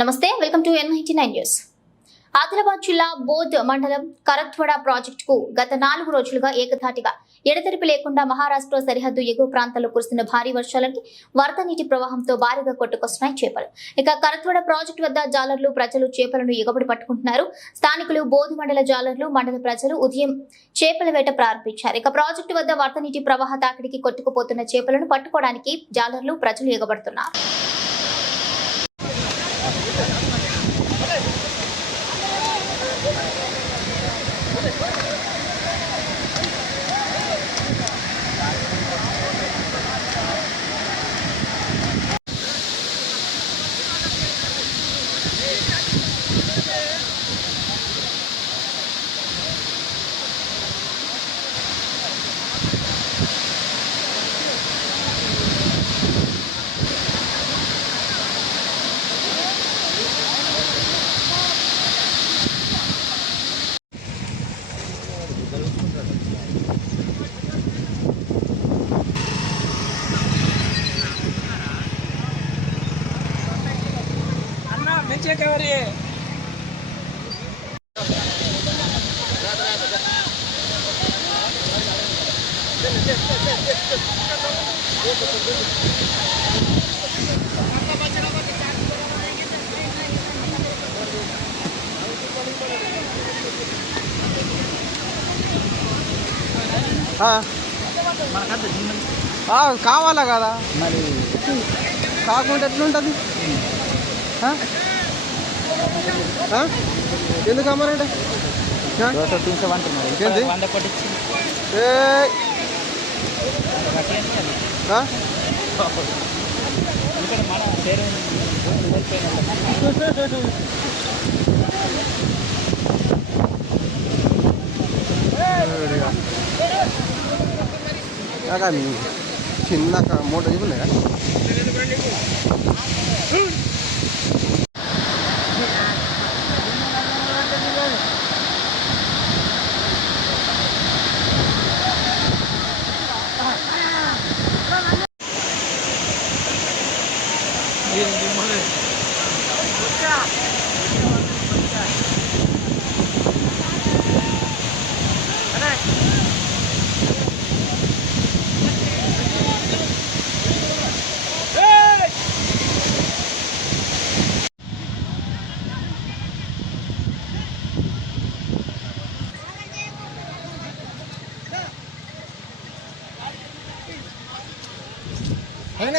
నమస్తే, welcome to N99 news. Adilabad జిల్లా బోధ్ మండలం కరత్వడ ప్రాజెక్టుకు గత 4 రోజులుగా ఏకధాటిగా ఎడతెరిపి లేకుండా మహారాష్ట్ర సరిహద్దు ఎగువ ప్రాంతాల్లో కురుస్తున్న భారీ వర్షాలకి వరద నీటి ప్రవాహంతో భారీగా కొట్టుకొస్తున్నాయి చేపలు. ఇక కరత్వడ ప్రాజెక్టు వద్ద జాలర్లు ప్రజలు చేపలను ఎగబడి పట్టుకుంటున్నారు. స్థానికులు బోధ్ మండల జాలర్లు మండల ప్రజలు ఉదయం చేపల వేట ప్రారంభించారు. ఇక ప్రాజెక్టు వద్ద వరద నీటి ప్రవాహ తాకిడికి కొట్టుకుపోతున్న చేపలను పట్టుకోవడానికి జాలర్లు ప్రజలు ఎగబడుతున్నారు. कवरी కావాలా కదా మరి కాకుండా ఎట్లుంటుంది ఎందుకు అమ్మారంటే చిన్న మూట ఇవ్వలేదా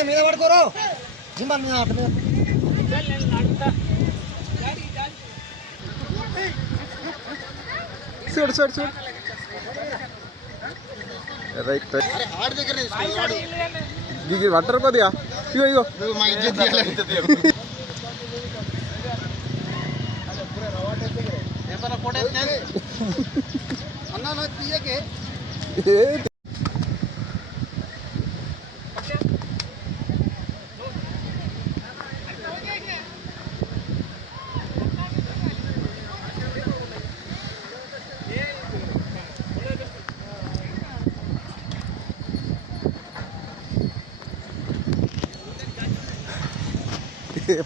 మీద పడుకోరు జింబాల్ మీద చూడు చూడు చూడు రైట్ దిగి పట్టరు కొద్దిగా ఇగో ఇగో అన్నా తీయకే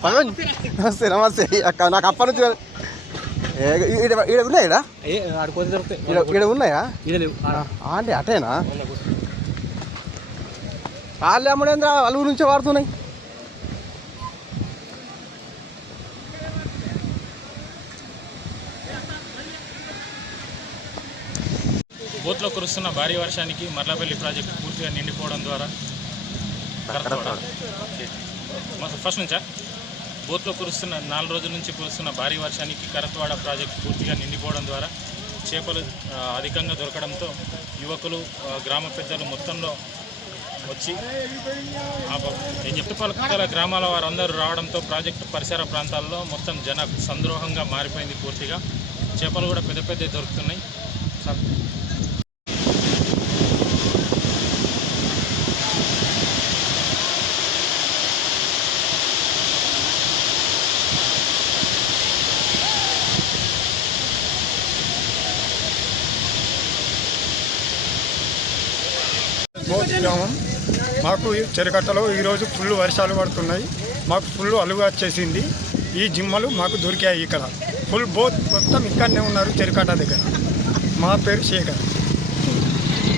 పవన్ నమస్తే నమస్తే అక్క నాకు అప్పటి నుంచి ఈడ ఉన్నాయా ఈడ ఉన్నాయా అంటే అటేనా వాళ్ళు అమ్మడేంద్ర అలుగు నుంచే వాడుతున్నాయి బోత్లో కురుస్తున్న భారీ వర్షానికి మర్లపల్లి ప్రాజెక్టు పూర్తిగా నిండిపోవడం ద్వారా ఫస్ట్ నుంచా బోత్లో కురుస్తున్న 4 రోజుల నుంచి కురుస్తున్న భారీ వర్షానికి కరత్వాడ ప్రాజెక్టు పూర్తిగా నిండిపోవడం ద్వారా చేపలు అధికంగా దొరకడంతో యువకులు గ్రామ పెద్దలు మొత్తంలో వచ్చి చుట్టుపక్కల గ్రామాల వారందరూ రావడంతో ప్రాజెక్టు పరిసర ప్రాంతాల్లో మొత్తం జన సంద్రోహంగా మారిపోయింది. పూర్తిగా చేపలు కూడా పెద్ద పెద్ద దొరుకుతున్నాయి. బోధ్ గ్రామం మాకు చెరకట్టలో ఈరోజు ఫుల్ వర్షాలు పడుతున్నాయి. మాకు ఫుల్ అలుగు వచ్చేసింది. ఈ జిమ్మలు మాకు దొరికాయి ఇక్కడ. ఫుల్ బోత్ మొత్తం ఇక్కడనే ఉన్నారు చెరుకాట దగ్గర. మా పేరు శేఖర్.